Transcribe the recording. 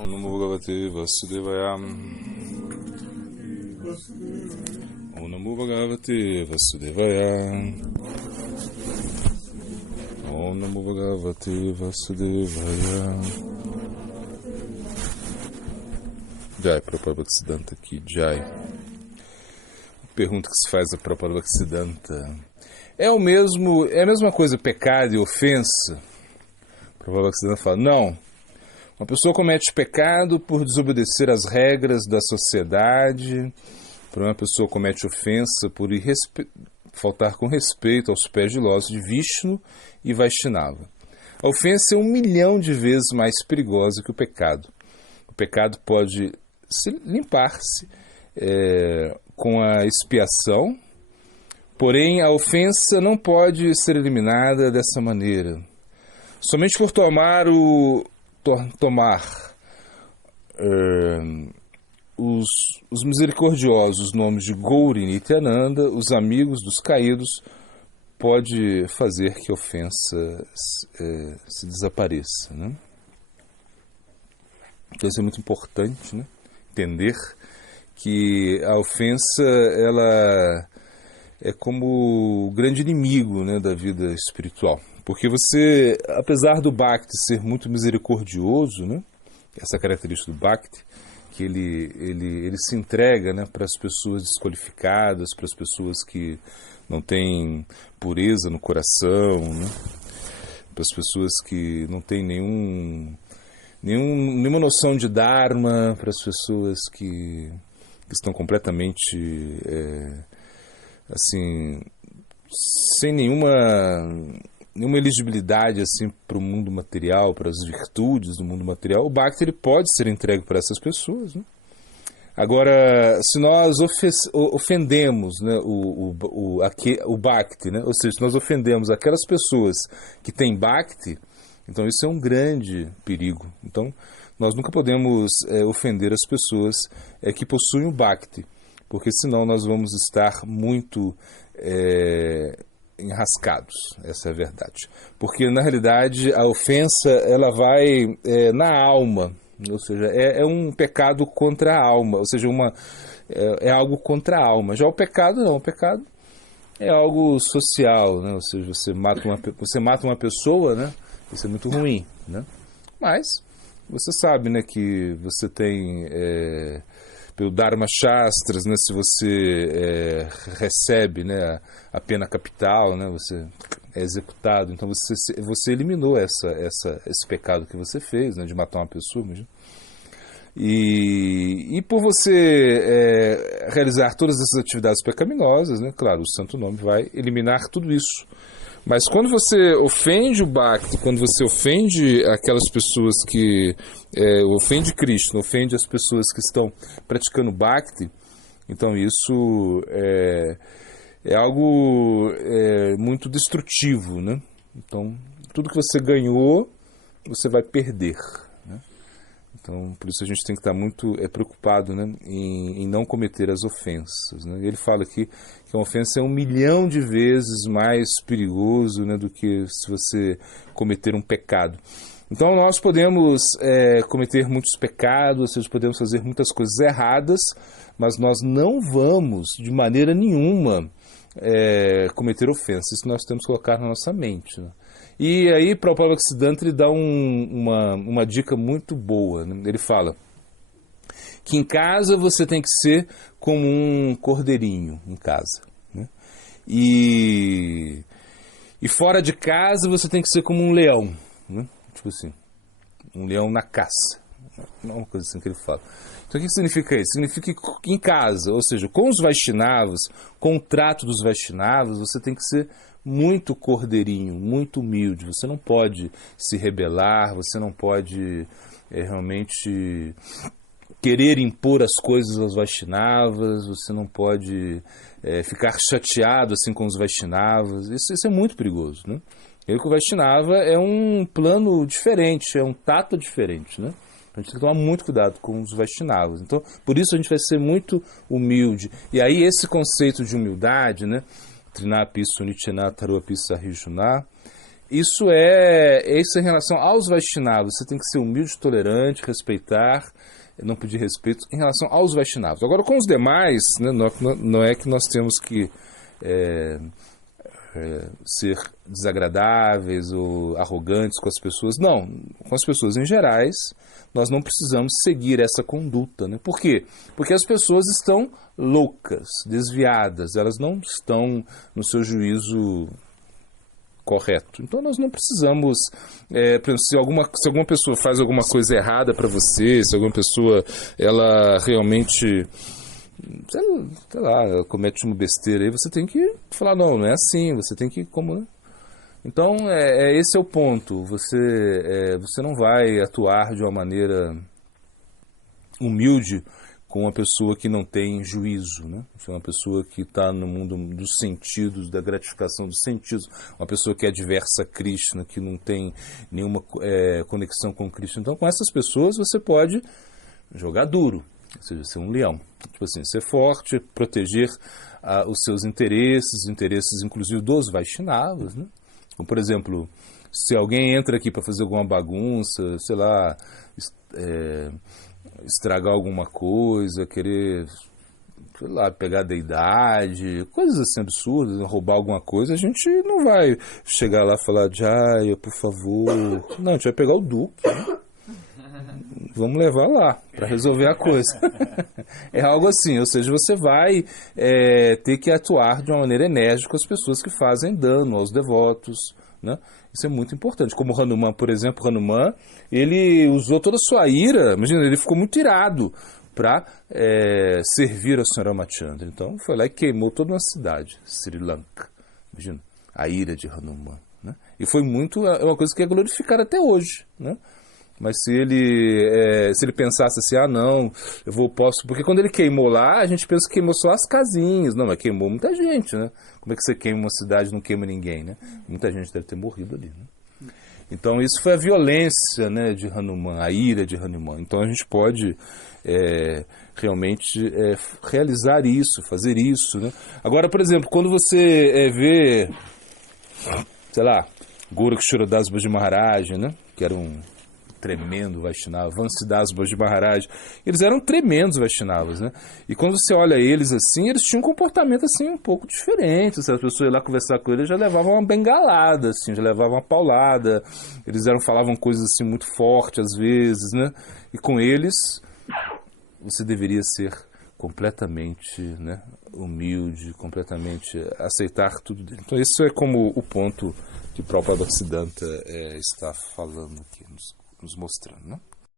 Om Namo Bhagavate Vasudevaya. Om Namo Bhagavate Vasudevaya. Om Namo Bhagavate Vasudevaya. Jai, Prabhupada Bhaktisiddhanta aqui, Jai. Pergunta que se faz a Prabhupada Bhaktisiddhanta. É a mesma coisa pecado e ofensa? Prabhupada Bhaktisiddhanta fala, não. Uma pessoa comete pecado por desobedecer às regras da sociedade, uma pessoa comete ofensa por faltar com respeito aos pés gelosos de Vishnu e Vaishnava. A ofensa é 1 milhão de vezes mais perigosa que o pecado. O pecado pode limpar-se com a expiação, porém a ofensa não pode ser eliminada dessa maneira. Somente por tomar os misericordiosos nomes de Gauri e Nityananda, os amigos dos caídos, pode fazer que a ofensa se desapareça, né? Então isso é muito importante, né? Entender que a ofensa ela é como o grande inimigo, né, da vida espiritual. Porque você, apesar do Bhakti ser muito misericordioso, né, essa característica do Bhakti, que ele se entrega, né, para as pessoas desqualificadas, para as pessoas que não têm pureza no coração, né, para as pessoas que não têm nenhuma noção de Dharma, para as pessoas que estão completamente assim, sem nenhuma elegibilidade assim, para o mundo material, para as virtudes do mundo material. O Bhakti ele pode ser entregue para essas pessoas, né? Agora, se nós ofendemos, né, o Bhakti, né? Ou seja, se nós ofendemos aquelas pessoas que têm Bhakti, então isso é um grande perigo. Então, nós nunca podemos ofender as pessoas que possuem o Bhakti, porque senão nós vamos estar muito enrascados, essa é a verdade. Porque, na realidade, a ofensa ela vai na alma, ou seja, é um pecado contra a alma, ou seja, é algo contra a alma. Já o pecado não, o pecado é algo social, né? Ou seja, você mata uma pessoa, né? Isso é muito ruim, né? Mas você sabe, né, que você tem pelo Dharma Shastras, né, se você recebe, né, a pena capital, né, você é executado, então você eliminou esse pecado que você fez, né, de matar uma pessoa, imagina. E por você realizar todas essas atividades pecaminosas, né, claro, o Santo Nome vai eliminar tudo isso. Mas quando você ofende o Bhakti, quando você ofende aquelas pessoas que ofende Krishna, ofende as pessoas que estão praticando Bhakti, então isso é algo muito destrutivo, né? Então, tudo que você ganhou, você vai perder, né? Então, por isso a gente tem que estar muito preocupado, né, em não cometer as ofensas, né? Ele fala aqui que a ofensa é 1 milhão de vezes mais perigoso, né, do que se você cometer um pecado. Então nós podemos cometer muitos pecados, ou seja, podemos fazer muitas coisas erradas, mas nós não vamos, de maneira nenhuma, cometer ofensas. Isso nós temos que colocar na nossa mente, né? E aí, Prabhupada Bhaktisiddhanta ele dá uma dica muito boa, né? Ele fala que em casa você tem que ser como um cordeirinho em casa, né? E fora de casa você tem que ser como um leão, né? Tipo assim, um leão na caça. Não é uma coisa assim que ele fala. Então o que significa isso? Significa que em casa, ou seja, com os Vaishnavas, com o trato dos Vaishnavas, você tem que ser muito cordeirinho, muito humilde. Você não pode se rebelar, você não pode realmente querer impor as coisas aos Vaishnavas, você não pode ficar chateado assim com os Vaishnavas. Isso é muito perigoso, né? E o Vaishnava é um plano diferente, é um tato diferente, né? A gente tem que tomar muito cuidado com os Vaishnavas. Então, por isso a gente vai ser muito humilde. E aí esse conceito de humildade, né? Trinapi Sunicena Taruapi Sarijuna, isso em relação aos Vaishnavas. Você tem que ser humilde, tolerante, respeitar, não pedir respeito em relação aos Vaishnavas. Agora, com os demais, né, não é que nós temos que ser desagradáveis ou arrogantes com as pessoas. Não, com as pessoas em gerais, nós não precisamos seguir essa conduta. Né? Por quê? Porque as pessoas estão loucas, desviadas, elas não estão no seu juízo correto. Então nós não precisamos, por exemplo, se alguma pessoa faz alguma coisa errada para você, se alguma pessoa ela realmente, sei lá, ela comete uma besteira, aí você tem que falar, não é assim, você tem que como. Então esse é o ponto. Você não vai atuar de uma maneira humilde com uma pessoa que não tem juízo, né? Você é uma pessoa que está no mundo dos sentidos, da gratificação dos sentidos, uma pessoa que é adversa a Krishna, que não tem nenhuma conexão com Krishna. Então, com essas pessoas, você pode jogar duro, ou seja, ser um leão. Tipo assim, ser forte, proteger os seus interesses inclusive dos Vaishnavas, né? Como, por exemplo, se alguém entra aqui para fazer alguma bagunça, sei lá, estragar alguma coisa, querer, sei lá, pegar a deidade, coisas assim absurdas, roubar alguma coisa, a gente não vai chegar lá e falar, Jaya, por favor. Não, a gente vai pegar o duque, né? Vamos levar lá para resolver a coisa. É algo assim, ou seja, você vai ter que atuar de uma maneira enérgica com as pessoas que fazem dano aos devotos, né? Isso é muito importante. Como Hanuman, por exemplo, ele usou toda a sua ira, imagina, ele ficou muito irado para servir a Senhora Ramachandra. Então foi lá e queimou toda uma cidade, Sri Lanka. Imagina, a ira de Hanuman, né? E foi uma coisa que é glorificada até hoje, né? Mas se ele pensasse assim, não, posso... Porque quando ele queimou lá, a gente pensa que queimou só as casinhas. Não, mas queimou muita gente, né? Como é que você queima uma cidade e não queima ninguém, né? Muita gente deve ter morrido ali, né? Então isso foi a violência, né, de Hanuman, a ira de Hanuman. Então a gente pode realmente realizar isso, fazer isso, né? Agora, por exemplo, quando você vê, sei lá, Goraksharadas Baji Maharaj, né? Que era um tremendo Vaishnava, Vansidas Baji Maharaj, eles eram tremendos Vaishnavas, né? E quando você olha eles assim, eles tinham um comportamento assim um pouco diferente. Se as pessoas iam lá conversar com eles, já levavam uma bengalada, assim, já levavam uma paulada. Eles falavam coisas assim muito fortes às vezes, né? E com eles você deveria ser completamente, né, humilde, completamente aceitar tudo dele. Então isso é como o ponto que Prabhupada Bhaktisiddhanta está falando aqui, nos mostrando, né?